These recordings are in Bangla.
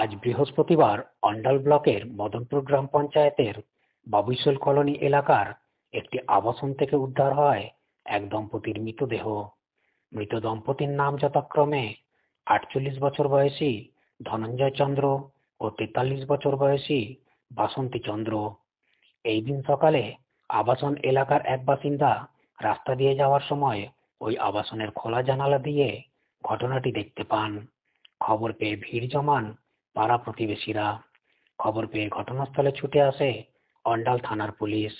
আজ বৃহস্পতিবার অন্ডাল ব্লকের মদনপুর গ্রাম পঞ্চায়েতের বাবুইশোল কলোনি এলাকার একটি আবাসন থেকে উদ্ধার হয় এক দম্পতির মৃতদেহ। মৃত দম্পতির নাম যথাক্রমে 48 বছর বয়সী ধনঞ্জয় চন্দ্র ও 43 বছর বয়সী বাসন্তী চন্দ্র। এই দিন সকালে আবাসন এলাকার এক বাসিন্দা রাস্তা দিয়ে যাওয়ার সময় ওই আবাসনের খোলা জানালা দিয়ে ঘটনাটি দেখতে পান। খবর পেয়ে ভিড় জমান পাড়া প্রতিবেশীরা। খবর পেয়ে ঘটনাস্থলে ছুটে আসে অন্ডাল থানার পুলিশ।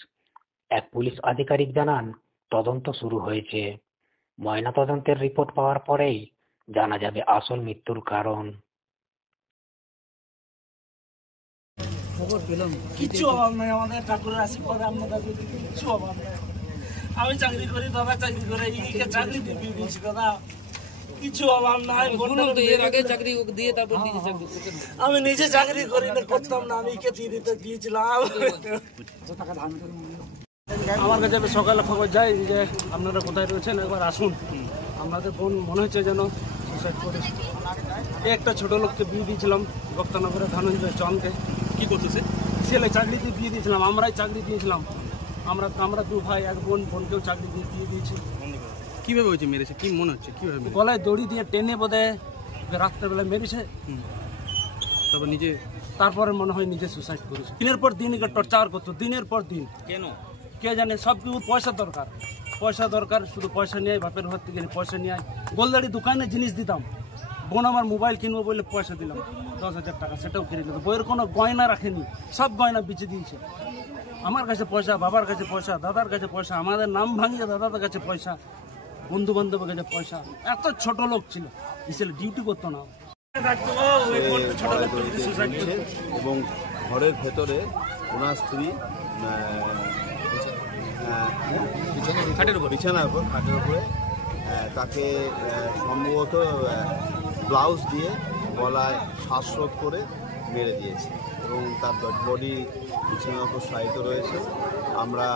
এক পুলিশ আধিকারিক জানান, তদন্ত শুরু হয়েছে। ময়নাতদন্তের রিপোর্ট পাওয়ার পরেই জানা যাবে আসল মৃত্যুর কারণ। কিচ্ছু অভাব নাই, আমাদের ঠাকুরের আশীর্বাদে আপনাদের কিচ্ছু অভাব নাই। আমি চাকরি করি, দাদা চাকরি করে, চাকরি দিয়েছি দাদা, কিছু অভাব নাই। এর আগে চাকরি দিয়ে তারপর নিজে চাকরি আমি নিজে চাকরি করি না, করতাম না, আমি কে দিয়ে দিতে দিয়েছিলাম। আমার কাছে সকালে খবর যায় যে আপনারা কোথায় রয়েছেন, একবার আসুন। আপনাদের বোন মনে হচ্ছে যেন সুসাইড করেছে। একটা ছোট লোককে বিয়ে দিয়েছিলাম ভক্তনগরে, ধনঞ্জয় চন্দকে। কি করতেছে? ছেলে চাকরিতে বিয়ে দিয়েছিলাম, আমরাই চাকরি দিয়েছিলাম। আমরা দু ভাই, এক বোন, বোনকেও চাকরি দিয়ে বিয়ে দিয়েছি। কিভাবে হয়েছে মেরেছে? কি মনে হচ্ছে কিভাবে মেরেছে? গলায় দড়ি দিয়ে টেনে বোধহয় রাত্রেবেলায় মেরেছে। তারপরে মনে হয় নিজে সুসাইড করেছে। দিনের পর দিন টর্চার করতো, দিনের পর দিন। কেন কে জানে, সব কিছু পয়সা দরকার, শুধু পয়সা নিয়ে বাপের ঘর থেকে পয়সা নিয়ে গোলদাড়ি দোকানে জিনিস দিতাম। বোন আমার মোবাইল কিনবো বলে পয়সা দিলাম 10,000 টাকা, সেটাও কিনে দিল। বইয়ের কোনো গয়না রাখেনি, সব গয়না বেঁচে দিয়েছে। আমার কাছে পয়সা, বাবার কাছে পয়সা, দাদার কাছে পয়সা, আমাদের নাম ভাঙিয়ে দাদাদের কাছে পয়সা, বন্ধু বান্ধবের কাছে পয়সা। এত ছোট লোক ছিল, ছেলে ডিউটি করতো না। এবং ঘরের ভেতরে ওনার স্ত্রী বিছানার উপর, খাটের উপরে তাকে সম্ভবত ব্লাউজ দিয়ে গলায় শ্বাসরোধ করে মেরে দিয়েছে এবং তার বডি বিছানার উপর শায়িত রয়েছে। আমরা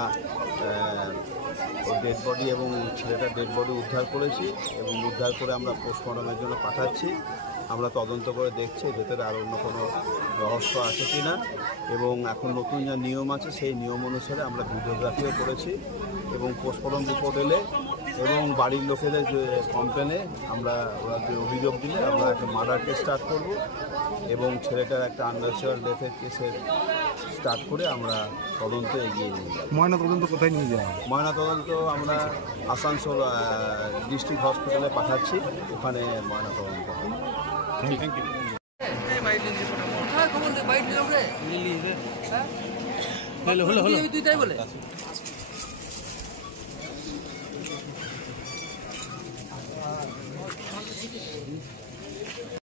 ওর ডেড বডি এবং ছেলেটার ডেড বডি উদ্ধার করেছি এবং উদ্ধার করে আমরা পোস্টমর্টমের জন্য পাঠাচ্ছি। আমরা তদন্ত করে দেখছি ভেতরে আর অন্য কোনো রহস্য আছে কি না, এবং এখন নতুন যা নিয়ম আছে সেই নিয়ম অনুসারে আমরা ভিডিওগ্রাফিও করেছি এবং পোস্টমর্টম রিপোর্ট এলে এবং বাড়ির লোকেদের যে কমপ্লেনে ওরা যে অভিযোগ দিলে আমরা একটা মার্ডার কেস স্টার্ট করব এবং ছেলেটার একটা আনন্যাচুরাল ডেথের কেসের স্টার্ট করে আমরা তদন্ত এগিয়ে নিয়ে যাব। ময়নাতদন্ত কোথায় নিয়ে যাওয়া? ময়নাতদন্ত আমরা আসানসোল ডিস্ট্রিক্ট হসপিটালে পাঠাচ্ছি, ওখানে ময়নাতদন্ত হবে। Thank you. হলো